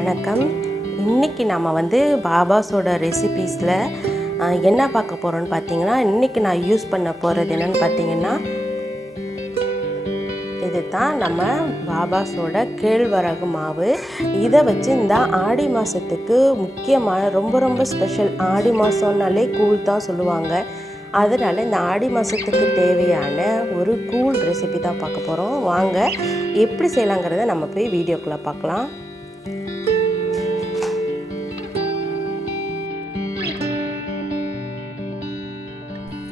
வணக்கம். இன்றைக்கி நம்ம பாபாஸோட ரெசிபீஸில் என்ன பார்க்க போகிறோன்னு பார்த்தீங்கன்னா, இன்றைக்கி நான் யூஸ் பண்ண போகிறது என்னென்னு பார்த்தீங்கன்னா, இது தான் நம்ம பாபாஸோட கேழ்வரகு மாவு. இதை வச்சு இந்த ஆடி மாதத்துக்கு முக்கியமான ரொம்ப ஸ்பெஷல். ஆடி மாதம்னாலே கூழ் தான் சொல்லுவாங்க. அதனால் இந்த ஆடி மாதத்துக்கு தேவையான ஒரு கூழ் ரெசிபி தான் பார்க்க போகிறோம். வாங்க எப்படி செய்யலாங்கிறத நம்ம போய் வீடியோக்குள்ளே பார்க்கலாம்.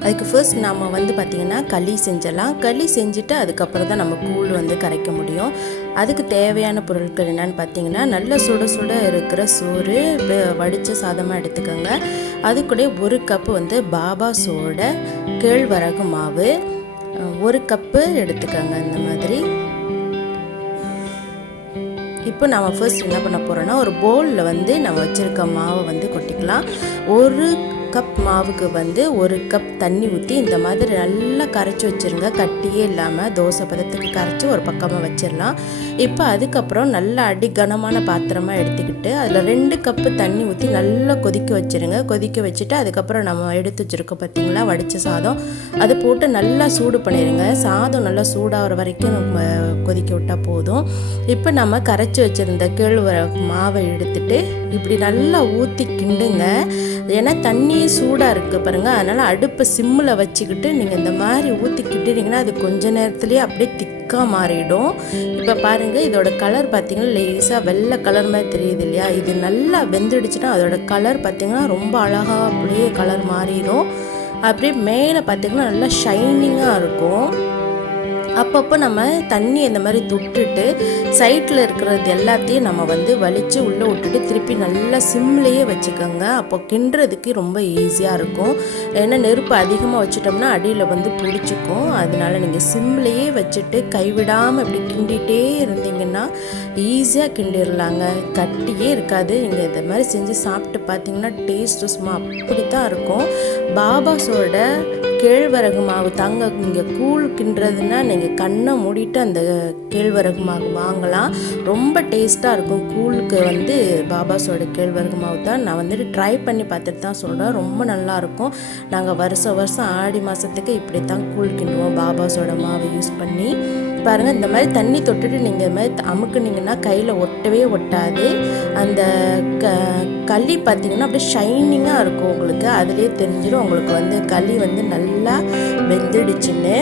அதுக்கு ஃபர்ஸ்ட் நம்ம பார்த்திங்கன்னா களி செஞ்சிடலாம். களி செஞ்சுட்டு அதுக்கப்புறம் தான் நம்ம கூழ் கரைக்க முடியும். அதுக்கு தேவையான பொருட்கள் என்னென்னு பார்த்தீங்கன்னா, நல்ல சுட இருக்கிற சோறு வடித்த சாதமாக எடுத்துக்கோங்க. அது கூட 1 கப்பு பாபாஸோட கேழ்வரகு மாவு 1 கப்பு எடுத்துக்கோங்க. இந்த மாதிரி இப்போ நம்ம ஃபர்ஸ்ட் என்ன பண்ண போகிறோன்னா, ஒரு பவுலில் நம்ம வச்சுருக்க மாவை கொட்டிக்கலாம். 1 கப் மாவுக்கு 1 கப் தண்ணி ஊற்றி இந்த மாதிரி நல்லா கரைச்சி வச்சுருங்க. கட்டியே இல்லாமல் தோசை பதத்துக்கு கரைச்சி ஒரு பக்கமாக வச்சிடலாம். இப்போ அதுக்கப்புறம் நல்லா அடிகனமான பாத்திரமாக எடுத்துக்கிட்டு அதில் 2 கப்பு தண்ணி ஊற்றி நல்லா கொதிக்க வச்சுருங்க. கொதிக்க வச்சுட்டு அதுக்கப்புறம் நம்ம எடுத்து வச்சுருக்கோம் பார்த்திங்களா வடித்த சாதம், அதை போட்டு நல்லா சூடு பண்ணிடுங்க. சாதம் நல்லா சூடாகிற வரைக்கும் நம்ம கொதிக்க விட்டால் போதும். இப்போ நம்ம கரைச்சி வச்சுருந்த கேழ்வரகு மாவை எடுத்துட்டு இப்படி நல்லா ஊற்றி கிண்டுங்க. ஏன்னா தண்ணி சூடாக இருக்குது பாருங்கள், அதனால் அடுப்பை சிம்மில் வச்சுக்கிட்டு நீங்கள் இந்த மாதிரி ஊற்றி கிட்டினீங்கன்னா அது கொஞ்ச நேரத்துலேயே அப்படியே திக்காக மாறிடும். இப்போ பாருங்கள், இதோட கலர் பார்த்திங்கன்னா லேசாக வெள்ளை கலர் மாதிரி தெரியுது இல்லையா? இது நல்லா வெந்துடுச்சுன்னா அதோட கலர் பார்த்திங்கன்னா ரொம்ப அழகாக அப்படியே கலர் மாறிடும். அப்படியே மேலே பார்த்திங்கன்னா நல்லா ஷைனிங்காக இருக்கும். அப்பப்போ நம்ம தண்ணி இந்த மாதிரி தொட்டுட்டு சைட்டில் இருக்கிறது எல்லாத்தையும் நம்ம வலித்து உள்ளே விட்டுட்டு திருப்பி நல்லா சிம்லேயே வச்சுக்கோங்க. அப்போ கிண்டுறதுக்கு ரொம்ப ஈஸியாக இருக்கும். ஏன்னா நெருப்பு அதிகமாக வச்சுட்டோம்னா அடியில் பிடிச்சிக்கும். அதனால நீங்கள் சிம்லேயே வச்சுட்டு கைவிடாமல் இப்படி கிண்டிகிட்டே இருந்தீங்கன்னா ஈஸியாக கிண்டிடலாங்க. கட்டியே இருக்காது. நீங்கள் இந்த மாதிரி செஞ்சு சாப்பிட்டு பார்த்தீங்கன்னா டேஸ்ட்டு சும்மா அப்படி தான் இருக்கும். பாபாஸோட கேழ்வரகு மாவு தாங்க. நீங்கள் கூழ் கிண்டுறதுன்னா நீங்கள் கண்ணை மூடிட்டு அந்த கேழ்வரகு மாவு வாங்கலாம். ரொம்ப டேஸ்ட்டாக இருக்கும். கூழுக்கு பாபாஸோட கேழ்வரகு மாவு தான் நான் ட்ரை பண்ணி பார்த்துட்டு தான் சொல்கிறேன். ரொம்ப நல்லாயிருக்கும். நாங்கள் வருஷம் ஆடி மாதத்துக்கு இப்படி தான் கூழ் கிண்டுவோம் பாபாஸோட மாவை யூஸ் பண்ணி. பாருங்கள், இந்த மாதிரி தண்ணி தொட்டுட்டு நீங்கள் இந்த மாதிரி அமுக்குனிங்கன்னா கையில் ஒட்டவே ஒட்டாது. அந்த களி பார்த்திங்கன்னா அப்படியே ஷைனிங்காக இருக்கும். உங்களுக்கு அதுலேயே தெரிஞ்சிடும் உங்களுக்கு களி நல்லா வெந்துடுச்சுன்னு.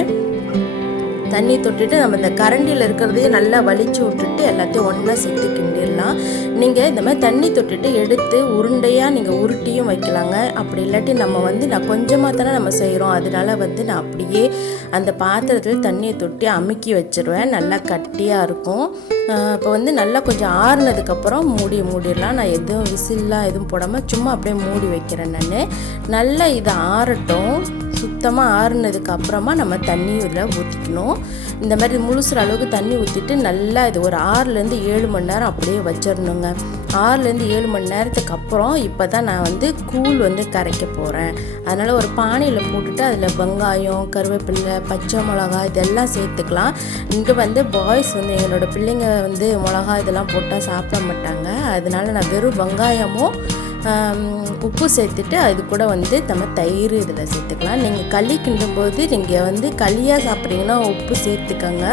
தண்ணி தொட்டுட்டு நம்ம இந்த கரண்டியில் இருக்கிறதையும் நல்லா வலிச்சு விட்டுட்டு எல்லாத்தையும் ஒன்றா சேர்த்து கிண்டிடலாம். நீங்கள் இந்த மாதிரி தண்ணி தொட்டுட்டு எடுத்து உருண்டையாக நீங்கள் உருட்டியும் வைக்கலாங்க. அப்படி இல்லாட்டி நம்ம நான் கொஞ்சமாக தானே நம்ம செய்கிறோம், அதனால நான் அப்படியே அந்த பாத்திரத்தில் தண்ணியை தொட்டி அமுக்கி வச்சுருவேன். நல்லா கட்டியாக இருக்கும். இப்போ நல்லா கொஞ்சம் ஆறுனதுக்கப்புறம் மூடிடலாம். நான் எதுவும் விசில்லாம் எதுவும் போடாமல் சும்மா அப்படியே மூடி வைக்கிறேன். நான் நல்லா இதை ஆறட்டும். சுத்தமாக ஆறுனதுக்கு அப்புறமா நம்ம தண்ணி இதில் ஊற்றிக்கணும். இந்த மாதிரி முழுசுற அளவுக்கு தண்ணி ஊற்றிட்டு நல்லா இது ஒரு 6லேருந்து 7 மணி நேரம் அப்படியே வச்சிடணுங்க. 6லேருந்து 7 மணி நேரத்துக்கு அப்புறம் இப்போ தான் நான் கூழ் கரைக்க போகிறேன். அதனால் ஒரு பானையில் போட்டுட்டு அதில் வெங்காயம், கருவேப்பிலை, பச்சை மிளகா இதெல்லாம் சேர்த்துக்கலாம். இங்கே பாய்ஸ் என்னோடய பிள்ளைங்க மிளகா இதெல்லாம் போட்டால் சாப்பிட மாட்டாங்க. அதனால நான் வெறும் வெங்காயமும் உப்பு சேர்த்துட்டு அது கூட நம்ம தயிர் இதில் சேர்த்துக்கலாம். நீங்கள் களி கிண்டும்போது நீங்கள் களியாக சாப்பிட்றீங்கன்னா உப்பு சேர்த்துக்கோங்க,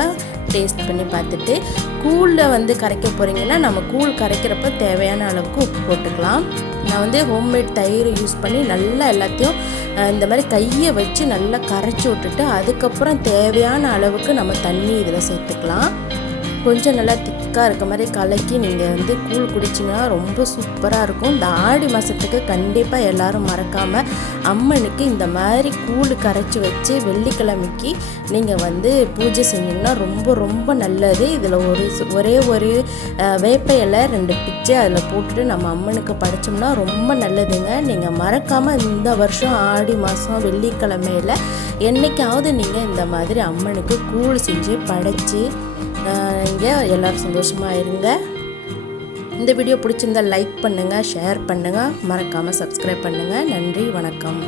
டேஸ்ட் பண்ணி பார்த்துட்டு. கூழில் கரைக்க போகிறீங்கன்னா நம்ம கூழ் கரைக்கிறப்ப தேவையான அளவுக்கு உப்பு போட்டுக்கலாம். நான் ஹோம்மேட் தயிர் யூஸ் பண்ணி நல்லா எல்லாத்தையும் இந்த மாதிரி கையை வச்சு நல்லா கரைச்சி விட்டுட்டு அதுக்கப்புறம் தேவையான அளவுக்கு நம்ம தண்ணி இதில் சேர்த்துக்கலாம். கொஞ்சம் நல்லா திக்காக இருக்க மாதிரி கலக்கி நீங்கள் கூழ் குடிச்சிங்கன்னா ரொம்ப சூப்பராக இருக்கும். இந்த ஆடி மாதத்துக்கு கண்டிப்பாக எல்லோரும் மறக்காமல் அம்மனுக்கு இந்த மாதிரி கூழ் கரைச்சி வச்சு வெள்ளிக்கிழமைக்கு நீங்கள் பூஜை செஞ்சிங்கன்னா ரொம்ப நல்லது. இதில் ஒரே ஒரு வேப்ப இலை 2 பிச்சை அதில் போட்டுட்டு நம்ம அம்மனுக்கு படைச்சோம்னா ரொம்ப நல்லதுங்க. நீங்கள் மறக்காமல் இந்த வருஷம் ஆடி மாதம் வெள்ளிக்கிழமையில் என்றைக்காவது நீங்கள் இந்த மாதிரி அம்மனுக்கு கூழ் செஞ்சு படைச்சி இங்கே எல்லோரும் சந்தோஷமாக இருங்க. இந்த வீடியோ பிடிச்சிருந்தால் லைக் பண்ணுங்கள், ஷேர் பண்ணுங்கள், மறக்காமல் சப்ஸ்கிரைப் பண்ணுங்கள். நன்றி, வணக்கம்.